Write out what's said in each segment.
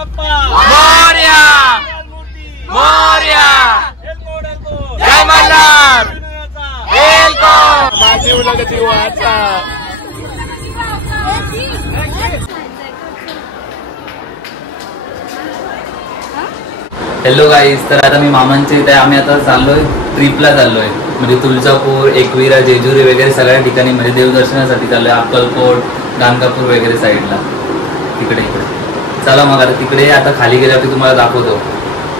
मोरया मोरया जय मल्हार माझी उलग जीवाचा. Hello guys, तर आता मी मामांच्या इथे आम्ही आता चाललोय ट्रिपला चाललोय, म्हणजे तुळजापूर, एकविरा, जेजुरी वगैरे सगळ्या ठिकाणी म्हणजे देवदर्शनासाठी चाललोय. अक्कलकोट, गाणगापूर वगैरे साईडला तिकडे इकडे. चला मग आता तिकडे आता खाली गेल्यावरती तुम्हाला दाखवतो.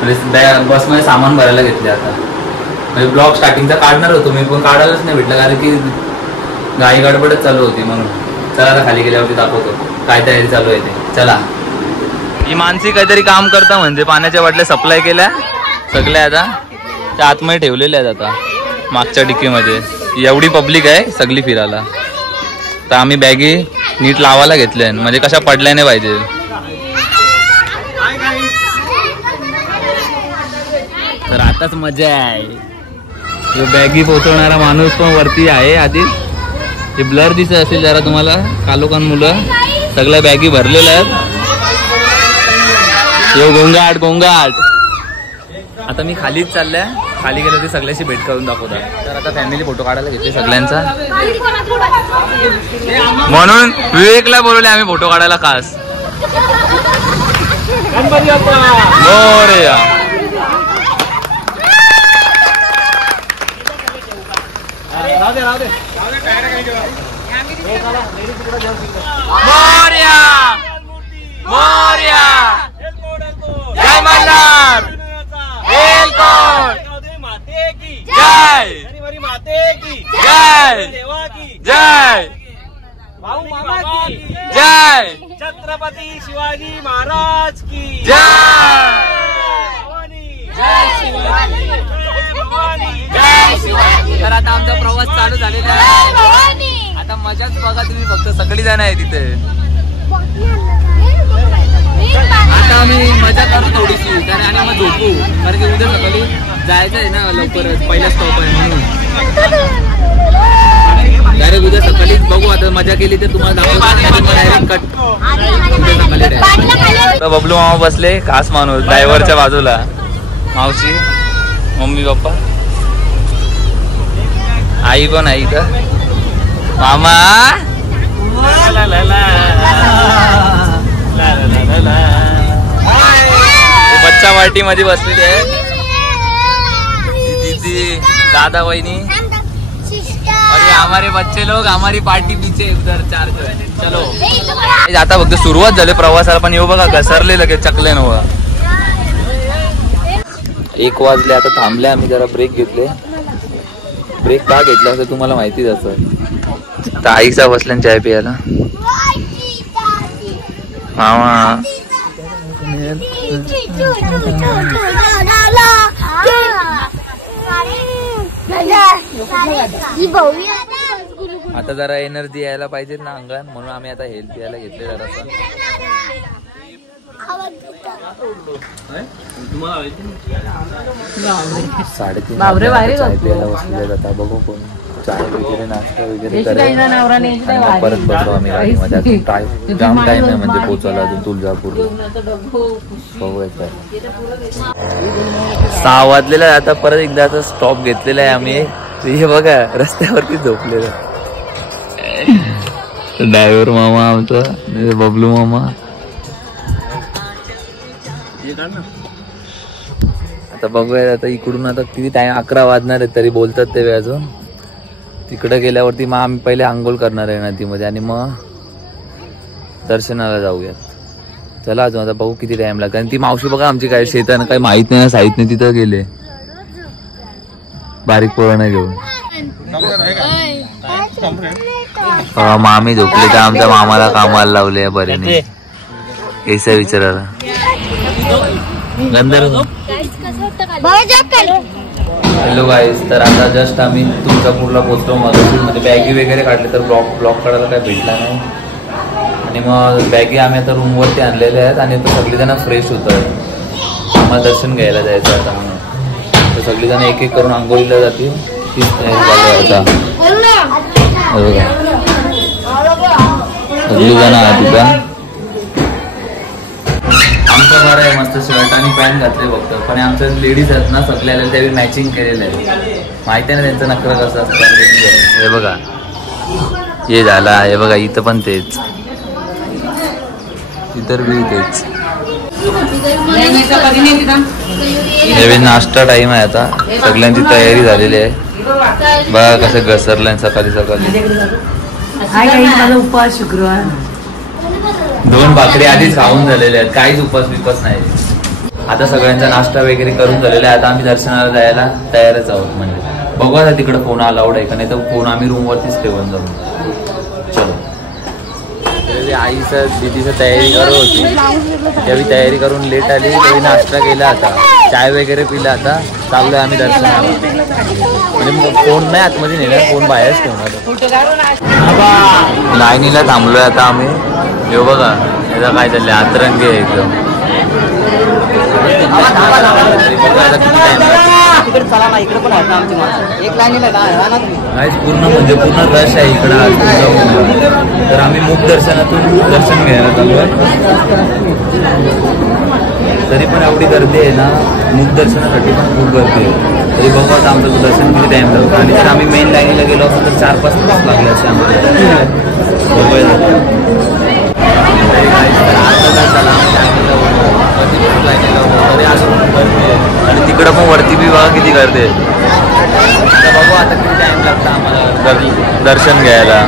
म्हणजे बसमध्ये सामान भरायला घेतले आता. म्हणजे ब्लॉग स्टार्टिंगचा काढणार होतो मी, पण काढायलाच नाही भेटलं कारण की गाई गडबडच चालू होती म्हणून. चला आता खाली गेल्यावरती दाखवतो काय तयारी चालू आहे ते. चला. ही मानसी काहीतरी काम करता म्हणजे पाण्याच्या बाटल्या सप्लाय केल्या सगळ्या आता त्या आतमध्ये ठेवलेल्या आहेत आता मागच्या डिक्कीमध्ये. एवढी पब्लिक आहे सगळी फिरायला. तर आम्ही बॅगी नीट लावायला घेतल्या म्हणजे कशा पडल्या नाही पाहिजे. तर आताच मजा आहे. जो बॅगी पोहोचवणारा माणूस पण वरती आहे आधी. हे ब्लर दिसत असेल जरा तुम्हाला. कालोखान मुलं सगळ्या बॅगी भरलेल्या आहेत. यो गोंगाट गोंगाट. आता मी खालीच चालल्या. खाली गेलो ते सगळ्याशी भेट करून दाखवतात. तर आता फॅमिली फोटो काढायला घेतले सगळ्यांचा, म्हणून विवेकला बोलवले आम्ही फोटो काढायला खास. मोरया मोरया मोरया जय मल्हार जय जय जय जय छत्रपती शिवाजी महाराज की जय तर आता आमचा प्रवास चालू झालेला आहे. आता मजाच बघा तुम्ही फक्त. सगळी जण आहे तिथे. आता आम्ही मजा करू थोडीशी आणि मग झोपू कारण की उद्या सकाळी जायचं आहे ना लवकरच. पहिला स्टॉप आहे म्हणून डायरेक्ट उद्या सकाळीच बघू. आता मजा केली तर तुम्हाला दाखवतो डायरेक्ट कट उद्या सकाळी. बबलू मामा बसले, खास माणूस ड्रायव्हरच्या बाजूला. मावशी, मम्मी पप्पा, आई पण आई का मामा. बच्चा पार्टी मध्ये बसलेली आहे. दीदी, दादा, वहिनी और ये हमारे बच्चे लोग. हमारी पार्टी पीछे उधर चार्ज. चलो आता फक्त सुरुवात झाली प्रवासाला, पण येऊ बघा घसरले लगेच चकले नव. 1 वाजले. आता थांबले आम्ही जरा, ब्रेक घेतले. ब्रेक का घेतला असं तुम्हाला माहितीच असं. आईचा बसल्या चाय प्यायला. मामा आता जरा एनर्जी यायला पाहिजे ना अंगात, म्हणून आम्ही आता हेल्थ यायला घेतले जरा. साडेतीन चाय प्यायला बसले जाता. बघू कोण चाय वगैरे नाश्ता वगैरे करेल. परत बसलो आम्ही गाडीमध्ये. जाम टाइम आहे म्हणजे पोचायला अजून तुळजापूर. बघूया 6 वाजलेला आहे. आता परत एकदा स्टॉप घेतलेला आहे आम्ही. हे बघा रस्त्यावरती झोपलेलं ड्रायव्हर मामा आमचा, बबलू मामा. आता बघूया. आता इकडून आता किती टाइम 11 वाजणार आहे तरी बोलतात ते अजून. तिकडे गेल्यावरती मग आम्ही पहिले आंघोळ करणार आहे नदीमध्ये आणि मग दर्शनाला जाऊयात. चला अजून आता बघू किती टाइम लागेल. आणि ती मावशी बघा आमची काय शेतानं काही माहित नाही, साहित नाही, तिथं गेले बारीक पोळणं घेऊन. मामी झोपले तर आमच्या मामाला कामाला लावले बरे. कैसा विचारायला गंधर्व. हॅलो गाईज, तर आता जस्ट आम्ही तुळजापूरला पोहोचलो. म्हणजे बॅगी वगैरे काढले तर ब्लॉक काढायला काही भेटला नाही. आणि मग बॅगी आम्ही आता रूमवरती आणलेल्या आहेत आणि आता सगळीजण फ्रेश होत आहेत. आम्हाला दर्शन घ्यायला जायचं आता म्हणून. तर सगळीजण एक एक करून आंघोळीला जातील. तीच तयारी आता सगळीजण आहात तिथं. आमचं बरं आहे, मस्त शर्ट आणि पॅन्ट घातले फक्त. पण आमच्या लेडीज आहेत ना सगळे आलेले त्यावेळी मॅचिंग केलेलं आहे. माहिती आहे ना त्यांचं नखरं कसं असतं. हे बघा हे झाला, हे बघा इथं पण तेच, इतर बी तेच. हे नाश्ता टाइम आहे आता, सगळ्यांची तयारी झालेली आहे. बघा कसं घसरलंय सकाळी सकाळी. माझा उपवास शुक्रवार. 2 भाकरी आधीच खाऊन झालेले आहेत, काहीच उपास विपास नाही. आता सगळ्यांचा नाश्ता वगैरे करून झालेला आहे. आता आम्ही दर्शनाला जायला तयारच आहोत. म्हणजे बघू आता तिकडं फोन अलाउड आहे का नाही, तर फोन आम्ही रूमवरतीच ठेवून जाऊ. चलो. आईचं दीदीचं तयारी करत होती, त्यावेळी तयारी करून लेट आली, त्यावेळी नाश्ता केला, आता चाय वगैरे पिला. आता चाललोय आम्ही दर्शनाला. म्हणजे फोन नाही आतमध्ये नेणार, फोन बाहेरच ठेवणार. लाईनीला थांबलोय आता आम्ही. हे बघा याचा काय चाललंय, आतरंगी आहे एकदम. पूर्ण म्हणजे पूर्ण रश आहे इकडं. तर आम्ही मुख दर्शनातून दर्शन घ्यायला चाललोय. तरी पण एवढी गर्दी आहे ना, मुख दर्शनासाठी पण खूप गर्दी आहे. तरी बघू आता आमचं दर्शन किती टाइम लागतो. आणि जर आम्ही मेन लाईनीला गेलो असतो तर 4-5 तास लागले असते आम्हाला. आणि तिकडं पण वरती बी बघा किती गर्दी आहे. बघू आता किती टाइम लागतं आम्हाला दर्शन घ्यायला.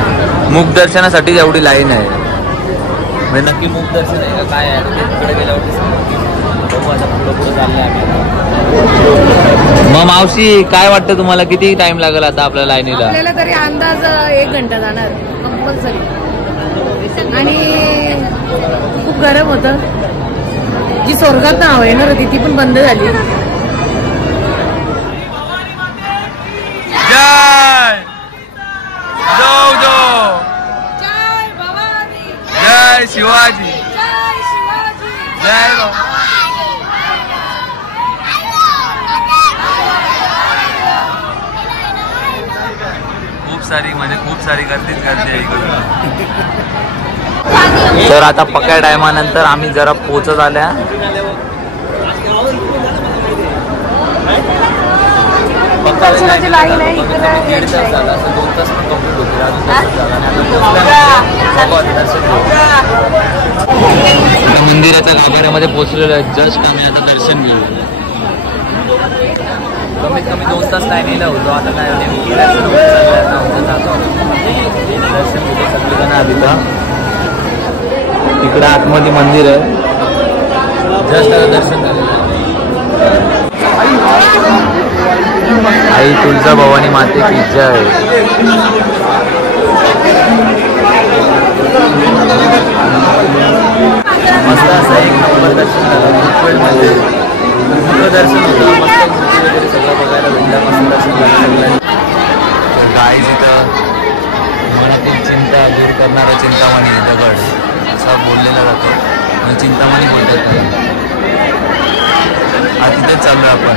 मुख दर्शनासाठी एवढी लाईन आहे. म्हणजे नक्की मुख दर्शन आहे का काय आहे तिकडे गेल्यावरती बघू. आता पुढं चाललंय आम्ही. मग मावशी काय वाटतं तुम्हाला, किती टाइम लागेल आता आपल्या लाईनीला? आपल्याला तरी अंदाज 1 घंटा जाणार कंपल्सरी. आणि खूप गरम होतं. जी स्वर्गात नाव येणार होती ती पण बंद झाली. जय जय जय शिवाजी, जय खूप सारी गर्दीच गर्दी आहे इकडं. तर आता पक्या टायमानंतर आम्ही जरा पोचत आल्या. मंदिराच्या गाभाऱ्यामध्ये पोहोचलेलो आहे. जस्ट आम्ही आता दर्शन घेऊ. कमीत कमी 2 तास लाईनीला होतो. आता काय दर्शन घेतो सगळेजण आधी. तिकडं आतमध्ये मंदिर आहे. जस्ट आता दर्शन झालेलं आहे. आई तुळजा भवानी माते की जय. मस्त असं एक नंबर दर्शन झालं. मोठं दर्शन होतं. मस्त मूर्ती वगैरे सगळं बघायला भेटलं. मस्त दर्शन झालं. गाईज इथं मनातील चिंता दूर करणारा चिंतामणी दगड असा बोललेला जातो. आणि चिंतामणी बोलतात. हा तिथेच चाललो आपण.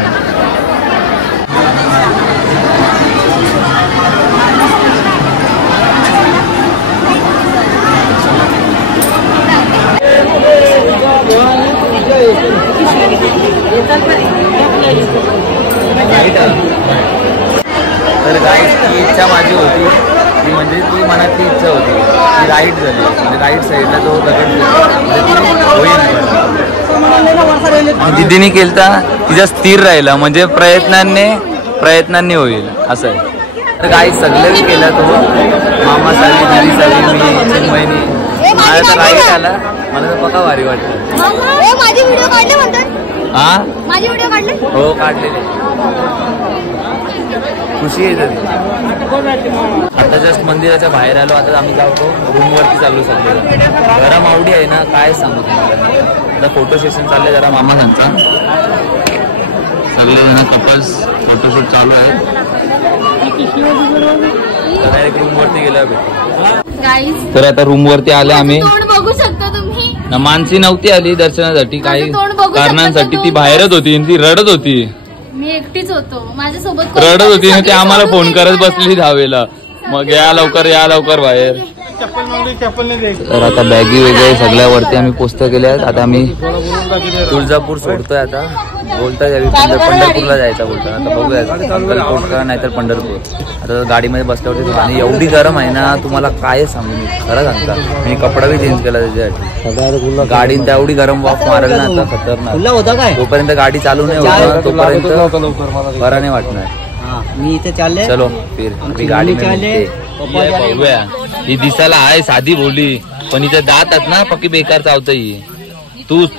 तर गाईडची इच्छा माझी होती ती, म्हणजे ती मनातली इच्छा होती ती राईट झाली. म्हणजे राईट साईडला तो दगड होईल. दिदीने केलता तिचा स्थिर राहिला. म्हणजे प्रयत्नांनी होईल असं आहे. तर काही सगळ्यांनी केला तो. मामा साली, दिदी साली, मी चिन्मयनी. मला तर राईट आला. मला तर पक्का भारी वाटलं. माझी व्हिडिओ काढले म्हणतात. हा माझी व्हिडिओ काढले. हो काढलेले. खुशी आहे तरी. आता जस्ट मंदिराच्या बाहेर आलो. आता आम्ही जातो रूमवरती चालू. सगळे गरम आवडी आहे ना, काय सांगू तुम्हाला. आता फोटो सेशन चाललंय जरा मामांचा. सगळेजण कपल्स फोटोशूट चालू आहे. डायरेक्ट रूमवरती गेला भेटू. तर आता रूमवरती आले आम्ही. बघू शकता तुम्ही. मानसी नव्हती आली दर्शनासाठी, काही कारणांसाठी ती बाहेरच होती. ती रडत होती. मी एकटीच होतो. माझ्यासोबत रडत होती ना. ते आम्हाला फोन करत बसली धावेला. मग या लवकर या लवकर बाहेर. तर आता बॅगी वगैरे सगळ्यावरती आम्ही पोस्ट केल्या आहेत. आता आम्ही तुळजापूर सोडतोय. आता बोलता यावी पंढरपूरला जायचं बोलतात. आता बघूया अक्कलकोट का नाहीतर पंढरपूर. आता गाडीमध्ये बसल्यावरती आणि एवढी गरम आहे ना तुम्हाला काय सांगू मी खरं सांगता. मी कपडा बी चेंज केला त्याच्यासाठी. गाडी तेवढी गरम वाफ मारेल ना आता खतरनाक होता काय. जोपर्यंत गाडी चालू नाही होत तोपर्यंत बरा नाही वाटणार. मी इथे चालले. चलो फिर अभी गाडी बघूया. ही दिसायला आहे साधी बोली पण हिचे दात आहेत ना पक्की बेकार चावत ही. तूच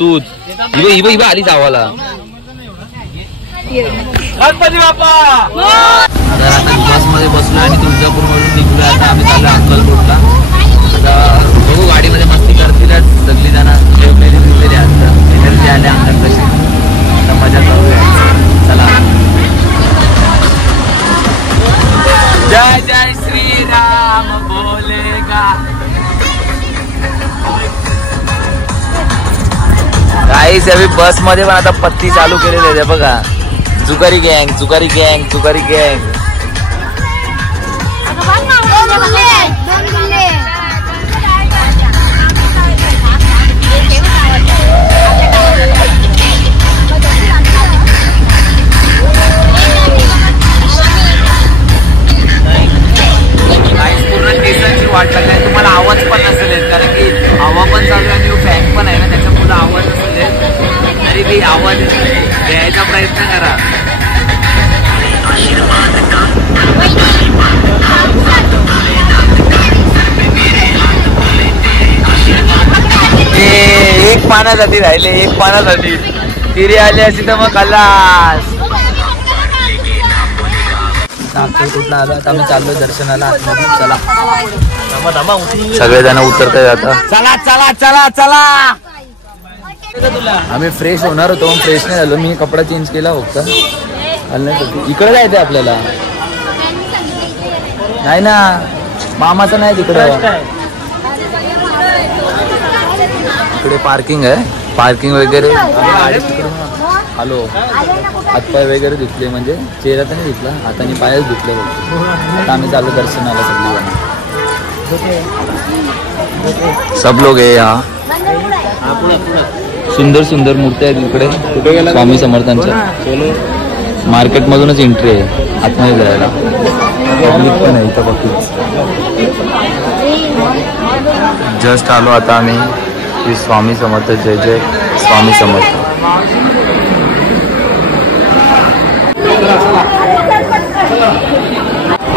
हिबा आली चावाला. गणपती बाप्पा. तर आता बस मध्ये बसलो आणि तुळजापूर मधून निघलो. आता आम्ही चाललो अक्कलकोटला. आता बघू गाडीमध्ये मस्ती करतीलच सगळी जण. जेवलेली बिवलेली असतात एनर्जी आल्या अंगात तशी. आता मजा करूया. चला. जय जय श्री राम बोलेगा. गाईस अभी बस मध्ये पण आता पत्ती चालू केलेली आहे बघा. जुगारी गँग जुगारी गँग जुगारी गँग. वाट लागलाय. तुम्हाला आवाज पण नसेल कारण की हवा पण चालू आहे आणि फॅन पण आहे ना त्याच्यामुळे आवाज नसेल. तरी बी आवाज द्यायचा प्रयत्न करा. एक पानासाठी राहिले. एक पानासाठी तिरी आली अशी तर मग खलास. कुठला आलो आता आम्ही चाललोय दर्शनाला. चला सगळेजण उतरताय आता. चला चला चला चला. आम्ही फ्रेश होणार होतो फ्रेश नाही झालो. मी कपडा चेंज केला फक्त. इकडे जायचंय आपल्याला. नाही ना मामाचं नाही तिकडं. इकडे पार्किंग आहे. पार्किंग वगैरे हॅलो हातपाय वगैरे धुतले म्हणजे चेहरा तर नाही धुतला हाताने पायच धुतले. आता आम्ही चालू दर्शनाला सगळी सब लोग आहे. यहाँ सुंदर सुंदर मूर्त्या आहेत इकडे स्वामी समर्थांच्या. मार्केट मधूनच एंट्री आहे आतमध्ये जायला. पब्लिक पण आहे इथं बघूच. जस्ट आलो आता आम्ही. श्री स्वामी समर्थ. जय जय स्वामी समर्थ.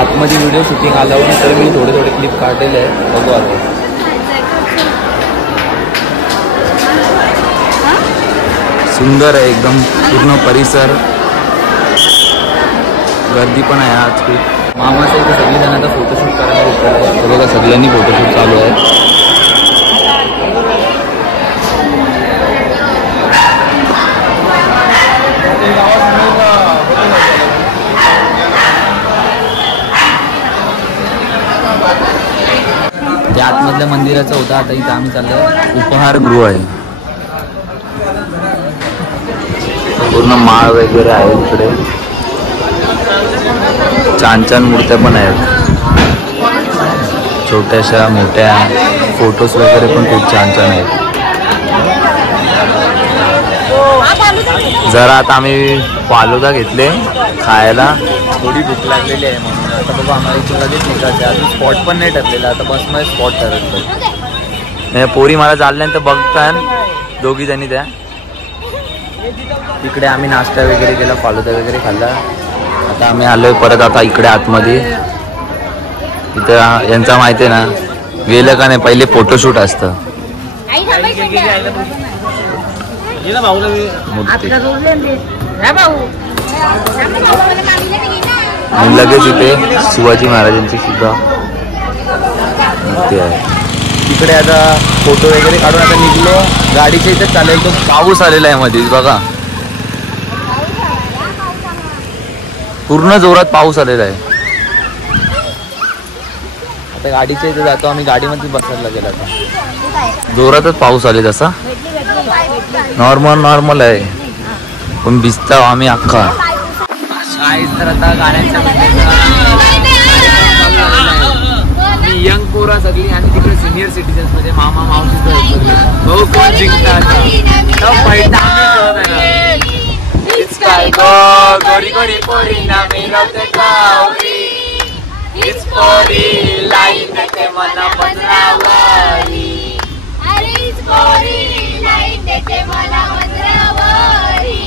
आतमध्ये व्हिडिओ शूटिंग आल्यावर तर मी थोडे थोडे क्लिप काढलेले आहे. बघू आता. सुंदर आहे एकदम पूर्ण परिसर. गर्दी पण आहे आज खूप. मामाचं इथे सगळी जण आता फोटोशूट करायला उतरले. बघा सगळ्यांनी फोटोशूट चालू आहे. ते आतमधल्या मंदिराचं होतं. आता इथं आम्ही चाललोय. उपहारगृह आहे. पूर्ण माळ वगैरे आहे इकडे. छान छान मूर्त्या पण आहेत छोट्याशा मोठ्या. फोटोज वगैरे पण खूप छान छान आहेत. जरा आता आम्ही फालुदा घेतले खायला. थोडी भूक लागलेली आहे म्हणून. आता बघा आम्हाला इथून लगेच निघायचं. अजून स्पॉट पण नाही ठरलेला. आता बसमध्ये स्पॉट ठरवतो. पोरी मला चालल्यानंतर बघतात दोघी जणी त्या. इकडे आम्ही नाश्ता वगैरे केला. फालुदा वगैरे खाल्ला. आता आम्ही आलोय परत आता इकडे आतमध्ये. इथं यांचा माहिती आहे ना गेलं का नाही पहिले फोटोशूट असतं. आणि लगेच इथे शिवाजी महाराजांची सुद्धा मूर्ती आहे. तिकडे आता फोटो वगैरे काढून आता निघलो. गाडीच्या इथे चालेल. तो पाऊस आलेला आहे मध्ये बघा. पूर्ण जोरात पाऊस आलेला आहे. आता गाडीच्या इथे जातो आम्ही. गाडीमध्ये बसायला लागेल. आता जोरातच पाऊस आले. तसा नॉर्मल आहे पण भिजता आम्ही अख्खा. तर आता गाण्याच्या मी यंग पोरा सगळी आणि तिकडे सिनियर सिटीजन्स म्हणजे मामा मावशी भाऊ कोण जिंकतात गोरी गोरी पोरी ना मिळवते कावरी हीच पोरी लाईन देते मला पत्रावरी अरे हीच पोरी लाईन देते मला पत्रावरी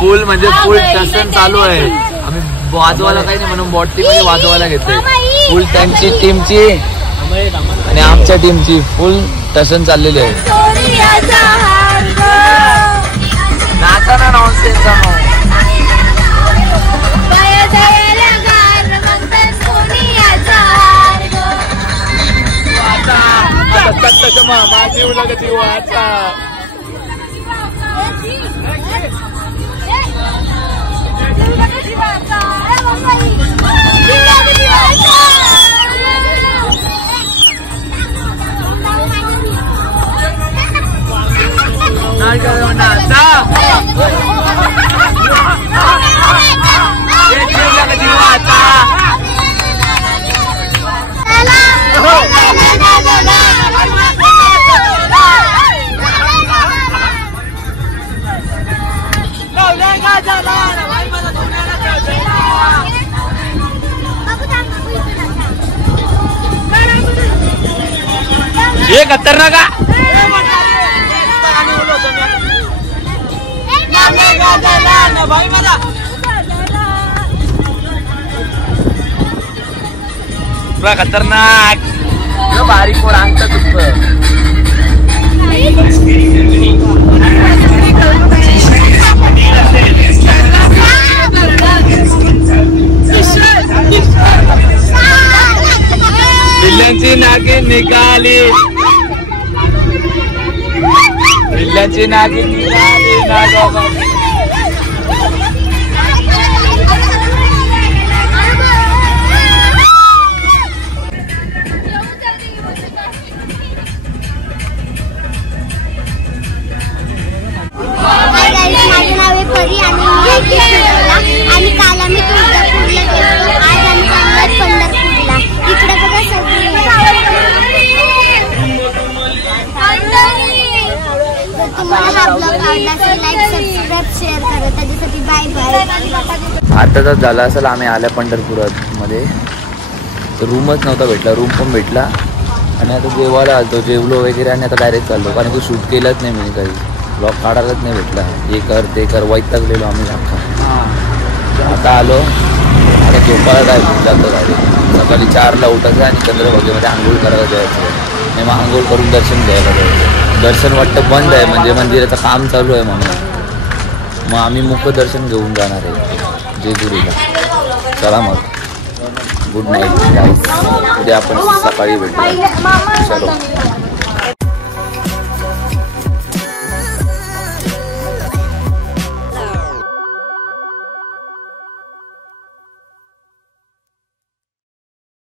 फुल म्हणजे फुल टसन चालू आहे. आम्ही वाजवायला काही नाही म्हणून बॉटी मध्ये वाजवायला घेतोय. फुल त्यांची टीमची आणि आमच्या टीमची फुल टसन चाललेली आहे. नाचा ना नॉनसेन्स ये खतरनाक खतरनाक बारीक वर अंगठा दुखतं. बिल्ल्यांची नागिन निघाली बिल्ल्यांची नागिन निघाली नागोबाची. माझं नाव आहे परी आणि काल आम्ही तुळजापूरला गेलो. आज आम्ही चाललोय पंढरपूरला. इकडे बघा सगळी. जर तुम्हाला हा ब्लॉग आवडला असेल लाईक सबस्क्राईब शेअर करा. त्याच्यासाठी बाय बाय. आता तर झाला असेल आम्ही आल्या पंढरपुरात मध्ये तर रूमच नव्हता भेटला. रूम पण भेटला आणि आता जेवायला आलतो. जेवलो वगैरे आणि आता डायरेक्ट चाललो कारण की शूट केलंच नाही मी काही. ब्लॉग काढायलाच नाही भेटला. हे कर ते कर वैतागलेलो आम्ही अख्खा. आता आलो आता झोपायला जातो डायरेक्ट. सकाळी 4ला उठायचं आणि चंद्रभागेमध्ये आंघोळ करायला जायचं आणि मग आंघोळ करून दर्शन घ्यायला जायचं. दर्शन वाटतं बंद आहे म्हणजे मंदिराचं काम चालू आहे म्हणून. मग आम्ही मुखदर्शन घेऊन जाणार आहे जेजुरीला. चला मग गुड नाईट. उद्या आपण सकाळी भेटू. चलो.